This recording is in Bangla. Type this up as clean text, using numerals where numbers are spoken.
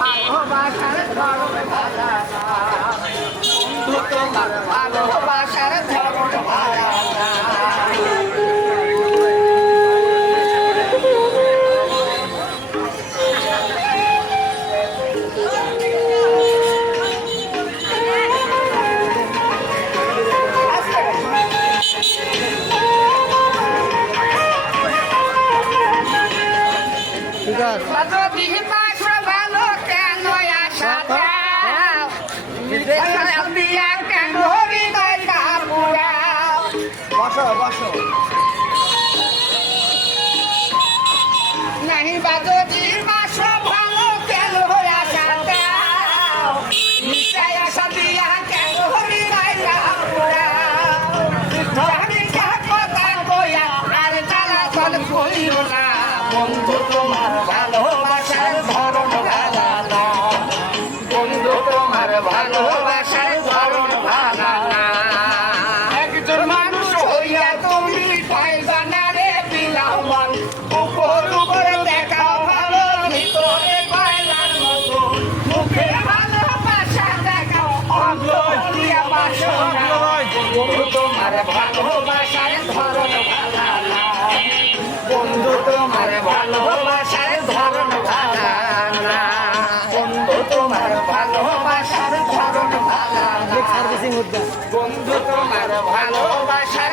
ভালোবাসার ধরন ভালা না, বন্ধু তোমার ভালোবাসার ধরন ভালা না। ঠিক আছে বসো বসো নাহি বাদী বাসো ভালো কেন আসা দাও, নিশ্চয় আসা দিয়া কেন হবি গাইলা কথা কইয়া আর চালাচল করিও না, বন্ধু তোমার ভালোবাসার ধরন ভালা না, বন্ধু তোমার ভালোবাসার ধরন ভালা না। একজন মানুষ হইয়া তুমি পাইবা না রে বিলামান, উপর উপর দেখাও ভালো ভিতরে কয়লার মতো, মুখে ভালোবাসা দেখাও অন্তর দিয়া বাসো না, বন্ধু তোমার ভালোবাসার ধরন ভালা না, বন্ধু তোমার ভালোবাসার ধরন ভালা না, বন্ধু তোমার ভালোবাসার ধরন ভালা না, সার্ভিসিং উদ্যান বন্ধু তোমার ভালোবাসা